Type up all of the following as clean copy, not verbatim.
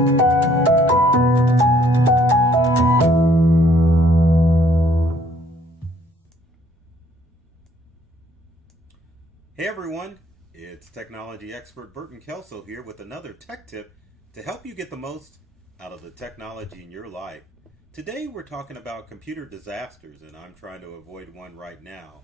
Hey everyone, it's technology expert Burton Kelso here with another tech tip to help you get the most out of the technology in your life. Today we're talking about computer disasters, and I'm trying to avoid one right now.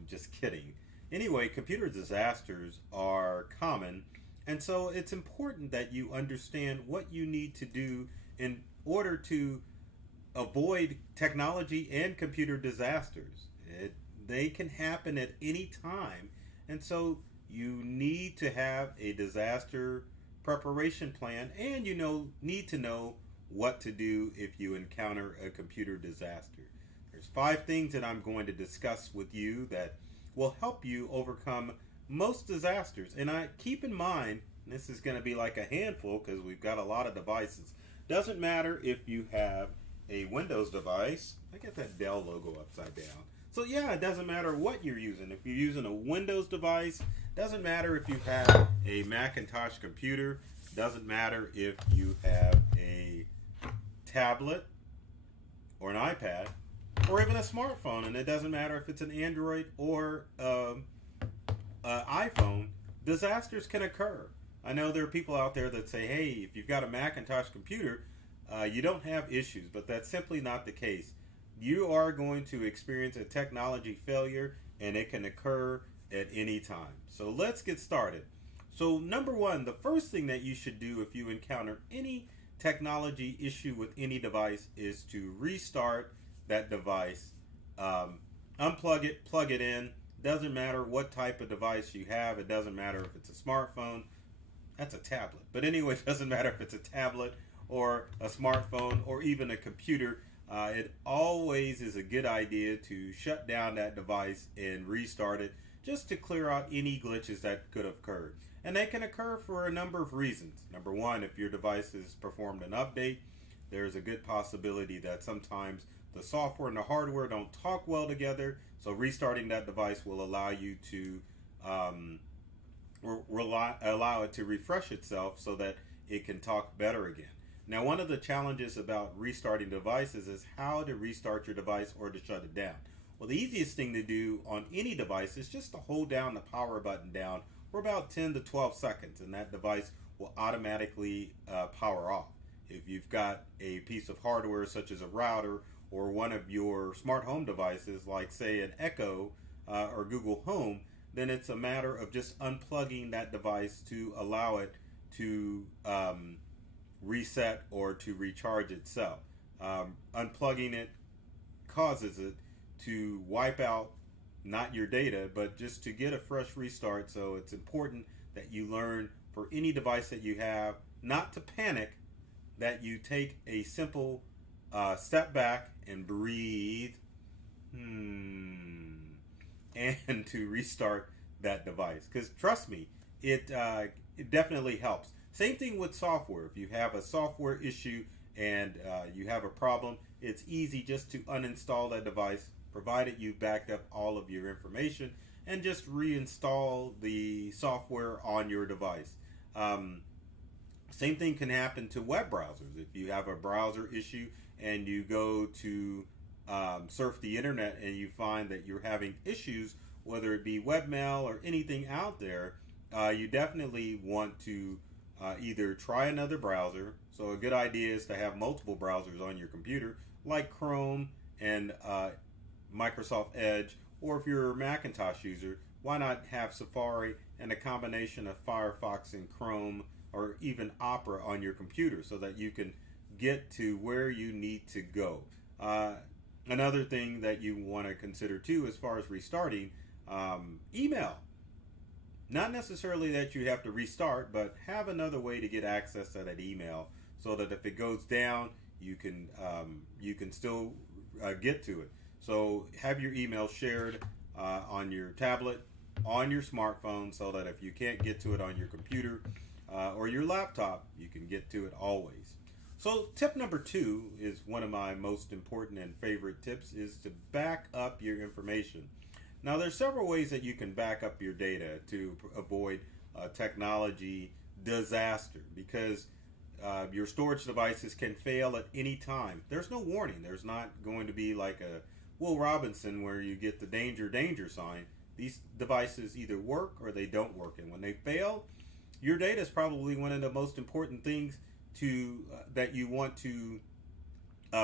I'm just kidding. Anyway, computer disasters are common, and so it's important that you understand what you need to do in order to avoid technology and computer disasters. They can happen at any time, and so you need to have a disaster preparation plan, and need to know what to do if you encounter a computer disaster. There's 5 things that I'm going to discuss with you that will help you overcome most disasters. And I keep in mind, this is going to be like a handful because we've got a lot of devices. Doesn't matter if you have a Windows device. I got that Dell logo upside down. So yeah, it doesn't matter what you're using. If you're using a Windows device, doesn't matter if you have a Macintosh computer, doesn't matter if you have a tablet or an iPad or even a smartphone, and it doesn't matter if it's an Android or iPhone, disasters can occur. I know there are people out there that say, hey, if you've got a Macintosh computer, you don't have issues, but that's simply not the case. You are going to experience a technology failure, and it can occur at any time. So let's get started. So number one, the first thing that you should do if you encounter any technology issue with any device is to restart that device. Unplug it, plug it in. Doesn't matter what type of device you have. It doesn't matter if it's a smartphone. That's a tablet. But anyway, it doesn't matter if it's a tablet or a smartphone or even a computer. It always is a good idea to shut down that device and restart it just to clear out any glitches that could have occurred. And they can occur for a number of reasons. Number one, if your device has performed an update, there's a good possibility that sometimes the software and the hardware don't talk well together. So restarting that device will allow you to allow it to refresh itself so that it can talk better again. Now, one of the challenges about restarting devices is how to restart your device or to shut it down. Well, the easiest thing to do on any device is just to hold down the power button down for about 10 to 12 seconds, and that device will automatically power off. If you've got a piece of hardware such as a router or one of your smart home devices like, say, an Echo or Google Home, then it's a matter of just unplugging that device to allow it to reset or to recharge itself. Unplugging it causes it to wipe out not your data, but just to get a fresh restart. So it's important that you learn for any device that you have not to panic, that you take a simple step back and breathe and to restart that device. Because trust me, it definitely helps. Same thing with software. If you have a software issue and you have a problem, it's easy just to uninstall that device, provided you've backed up all of your information, and just reinstall the software on your device. Same thing can happen to web browsers. If you have a browser issue and you go to surf the internet and you find that you're having issues, whether it be webmail or anything out there, you definitely want to either try another browser. So a good idea is to have multiple browsers on your computer, like Chrome and Microsoft Edge, or if you're a Macintosh user, why not have Safari and a combination of Firefox and Chrome or even Opera on your computer so that you can get to where you need to go. Another thing that you want to consider too as far as restarting, email. Not necessarily that you have to restart, but have another way to get access to that email so that if it goes down, you can still get to it. So have your email shared on your tablet, on your smartphone, so that if you can't get to it on your computer or your laptop, you can get to it always. So tip number 2 is one of my most important and favorite tips, is to back up your information. Now, there's several ways that you can back up your data to avoid technology disaster, because Your storage devices can fail at any time. There's no warning. There's not going to be like a Will Robinson where you get the danger, danger sign. These devices either work or they don't work. And when they fail, your data is probably one of the most important things that you want to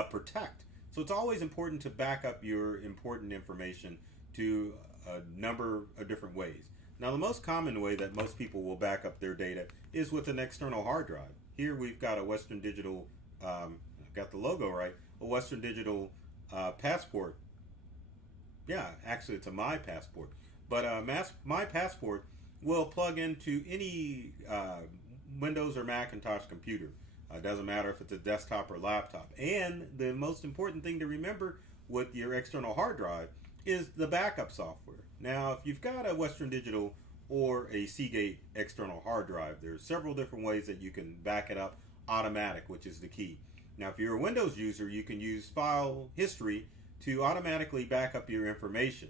protect. So it's always important to back up your important information to a number of different ways. Now, the most common way that most people will back up their data is with an external hard drive. Here we've got a Western Digital, got the logo right, a Western Digital Passport. Yeah, actually it's a My Passport. But My Passport will plug into any Windows or Macintosh computer. Doesn't matter if it's a desktop or laptop. And the most important thing to remember with your external hard drive is the backup software. Now, if you've got a Western Digital or a Seagate external hard drive, there's several different ways that you can back it up automatic, which is the key. Now, if you're a Windows user, you can use File History to automatically back up your information.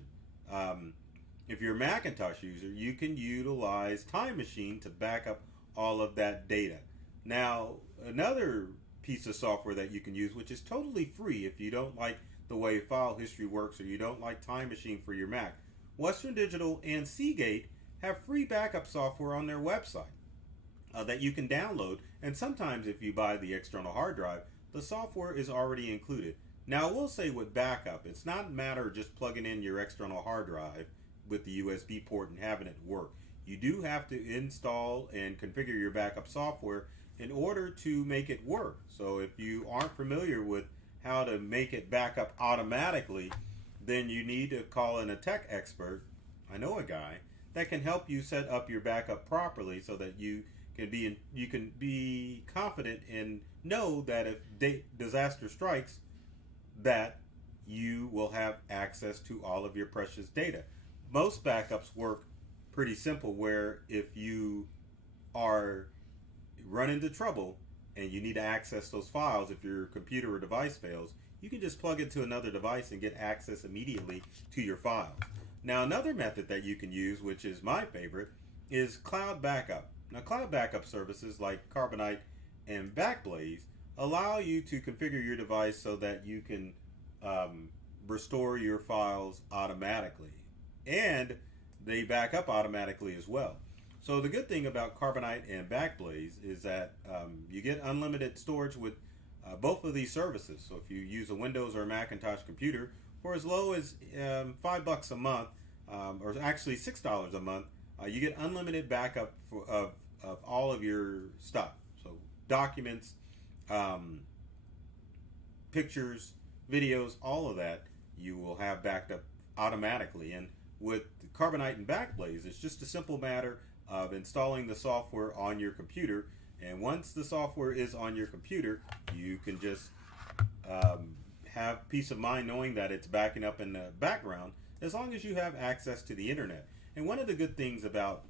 If you're a Macintosh user, you can utilize Time Machine to back up all of that data. Now, another piece of software that you can use, which is totally free if you don't like the way File History works or you don't like Time Machine for your Mac, Western Digital and Seagate have free backup software on their website that you can download. And sometimes if you buy the external hard drive, the software is already included. Now, I will say with backup, it's not a matter of just plugging in your external hard drive with the USB port and having it work. You do have to install and configure your backup software in order to make it work. So if you aren't familiar with how to make it back up automatically, then you need to call in a tech expert. I know a guy that can help you set up your backup properly so that you can be confident and know that if disaster strikes, that you will have access to all of your precious data. Most backups work pretty simple, where if you are run into trouble and you need to access those files, if your computer or device fails, you can just plug it to another device and get access immediately to your files. Now, another method that you can use, which is my favorite, is cloud backup. Now, cloud backup services like Carbonite and Backblaze allow you to configure your device so that you can restore your files automatically. And they back up automatically as well. So the good thing about Carbonite and Backblaze is that you get unlimited storage with both of these services. So if you use a Windows or a Macintosh computer for as low as $5 a month, or actually $6 a month, you get unlimited backup of all of your stuff. So documents, pictures, videos, all of that you will have backed up automatically. And with Carbonite and Backblaze, it's just a simple matter of installing the software on your computer. And once the software is on your computer, you can just have peace of mind knowing that it's backing up in the background as long as you have access to the internet. And one of the good things about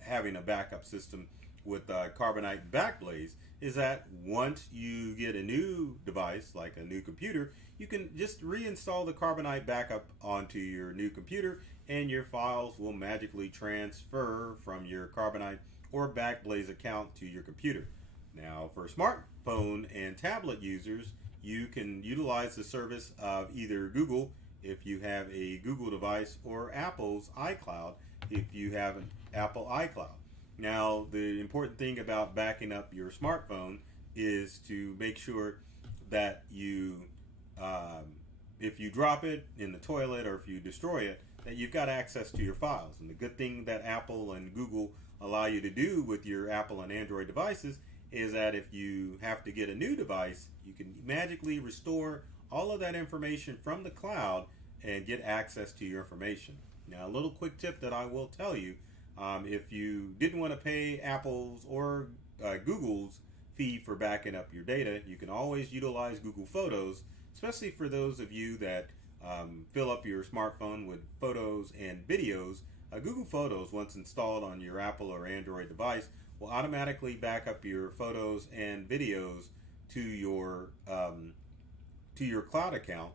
having a backup system with Carbonite and Backblaze is that once you get a new device, like a new computer, you can just reinstall the Carbonite backup onto your new computer and your files will magically transfer from your Carbonite or Backblaze account to your computer. Now, for smartphone and tablet users, you can utilize the service of either Google if you have a Google device or Apple's iCloud if you have an Apple iCloud. Now, the important thing about backing up your smartphone is to make sure that you, if you drop it in the toilet or if you destroy it, that you've got access to your files. And the good thing that Apple and Google allow you to do with your Apple and Android devices is that if you have to get a new device, you can magically restore all of that information from the cloud and get access to your information. Now, a little quick tip that I will tell you, if you didn't want to pay Apple's or Google's fee for backing up your data, you can always utilize Google Photos, especially for those of you that fill up your smartphone with photos and videos. Google Photos, once installed on your Apple or Android device, will automatically back up your photos and videos to your cloud account.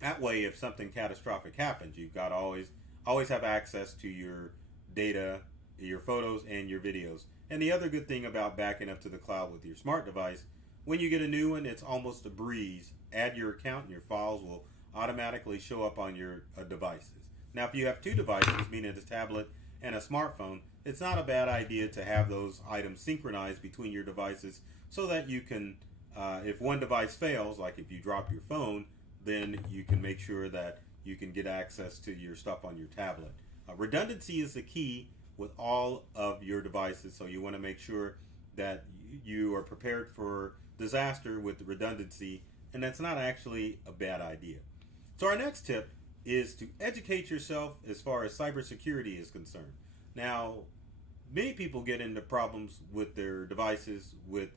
That way, if something catastrophic happens, you've got always have access to your data, your photos, and your videos. And the other good thing about backing up to the cloud with your smart device, when you get a new one, it's almost a breeze. Add your account and your files will automatically show up on your devices. Now, if you have two devices, meaning a tablet and a smartphone, it's not a bad idea to have those items synchronized between your devices so that you can, if one device fails, like if you drop your phone, then you can make sure that you can get access to your stuff on your tablet. Redundancy is the key with all of your devices, so you want to make sure that you are prepared for disaster with the redundancy, and that's not actually a bad idea. So our next tip is to educate yourself as far as cybersecurity is concerned. Now, many people get into problems with their devices with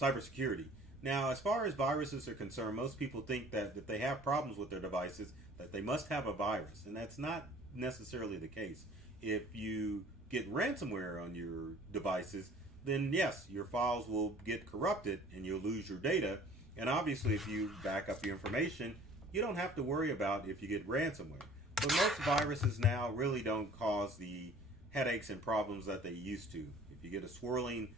cybersecurity. Now, as far as viruses are concerned, most people think that if they have problems with their devices, that they must have a virus, and that's not necessarily the case. If you get ransomware on your devices, then yes, your files will get corrupted and you'll lose your data. And obviously, if you back up your information, you don't have to worry about if you get ransomware. But most viruses now really don't cause the headaches and problems that they used to. If you get a swirling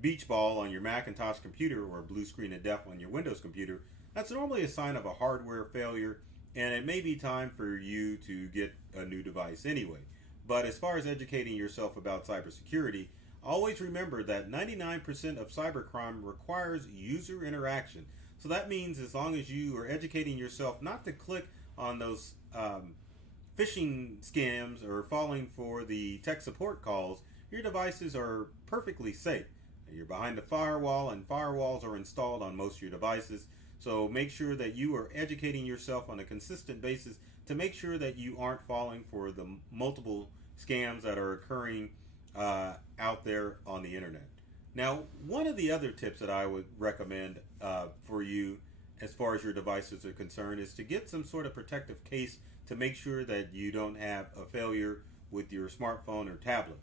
beach ball on your Macintosh computer or a blue screen of death on your Windows computer, that's normally a sign of a hardware failure, and it may be time for you to get a new device anyway. But as far as educating yourself about cybersecurity, always remember that 99% of cybercrime requires user interaction. So that means as long as you are educating yourself not to click on those phishing scams or falling for the tech support calls, your devices are perfectly safe. You're behind a firewall, and firewalls are installed on most of your devices. So make sure that you are educating yourself on a consistent basis to make sure that you aren't falling for the multiple scams that are occurring out there on the internet. Now, one of the other tips that I would recommend for you as far as your devices are concerned is to get some sort of protective case to make sure that you don't have a failure with your smartphone or tablet.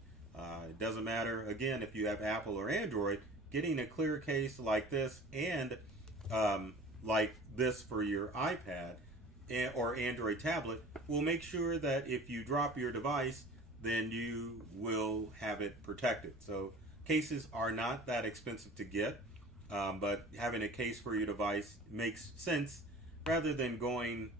It doesn't matter, again, if you have Apple or Android, getting a clear case like this and like this for your iPad or Android tablet will make sure that if you drop your device, then you will have it protected. So cases are not that expensive to get, but having a case for your device makes sense rather than going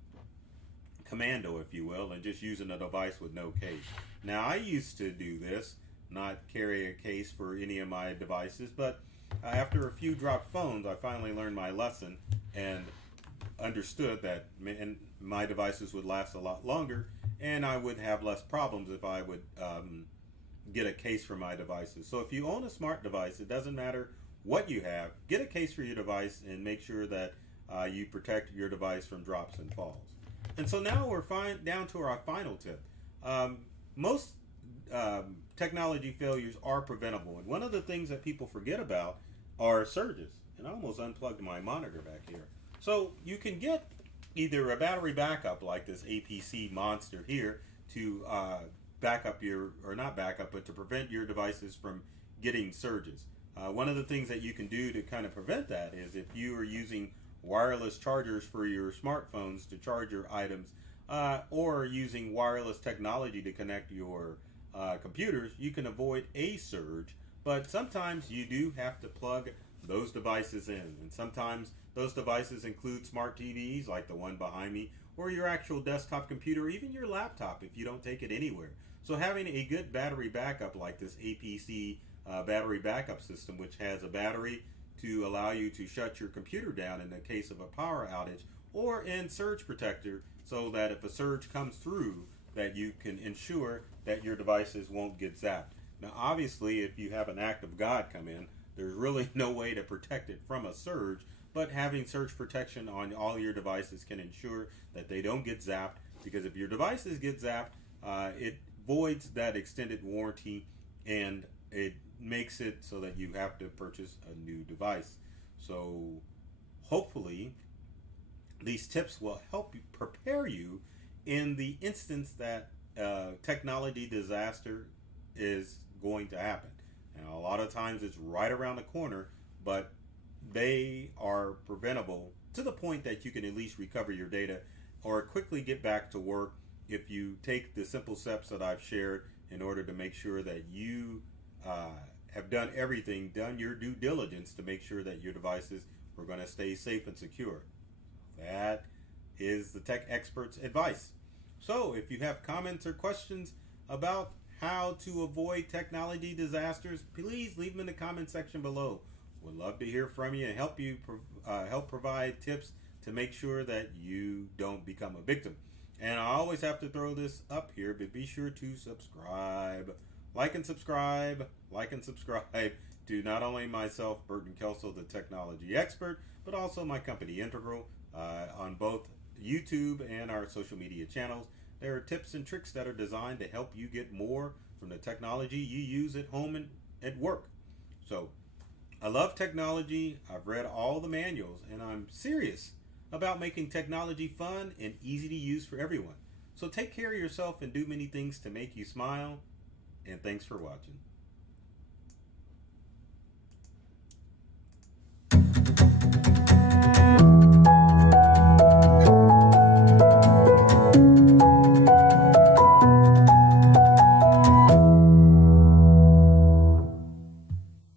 commando, if you will, and just using a device with no case. Now, I used to do this, not carry a case for any of my devices, but after a few dropped phones, I finally learned my lesson and understood that my devices would last a lot longer and I would have less problems if I would get a case for my devices. So if you own a smart device, it doesn't matter what you have, get a case for your device and make sure that you protect your device from drops and falls. And so now we're down to our final tip. Most technology failures are preventable, and one of the things that people forget about are surges. And I almost unplugged my monitor back here. So you can get either a battery backup like this APC monster here to back up or not back up, but to prevent your devices from getting surges. One of the things that you can do to kind of prevent that is if you are using wireless chargers for your smartphones to charge your items, or using wireless technology to connect your computers, you can avoid a surge. But sometimes you do have to plug those devices in, and sometimes those devices include smart TVs like the one behind me, or your actual desktop computer, or even your laptop if you don't take it anywhere. So having a good battery backup like this APC battery backup system, which has a battery to allow you to shut your computer down in the case of a power outage, or in surge protector, so that if a surge comes through, that you can ensure that your devices won't get zapped. Now, obviously, if you have an act of God come in, there's really no way to protect it from a surge, but having surge protection on all your devices can ensure that they don't get zapped, because if your devices get zapped, it voids that extended warranty and it makes it so that you have to purchase a new device. So hopefully these tips will help you prepare you in the instance that technology disaster is going to happen. Now, a lot of times it's right around the corner, but they are preventable to the point that you can at least recover your data or quickly get back to work if you take the simple steps that I've shared in order to make sure that you have done everything, done your due diligence to make sure that your devices are going to stay safe and secure. That is the tech expert's advice. So if you have comments or questions about how to avoid technology disasters, please leave them in the comment section below. We'd love to hear from you and help provide tips to make sure that you don't become a victim. And I always have to throw this up here, but be sure to subscribe. Like and subscribe to not only myself, Burton Kelso, the technology expert, but also my company Integral on both YouTube and our social media channels. There are tips and tricks that are designed to help you get more from the technology you use at home and at work. So I love technology. I've read all the manuals, and I'm serious about making technology fun and easy to use for everyone. So take care of yourself and do many things to make you smile. And thanks for watching.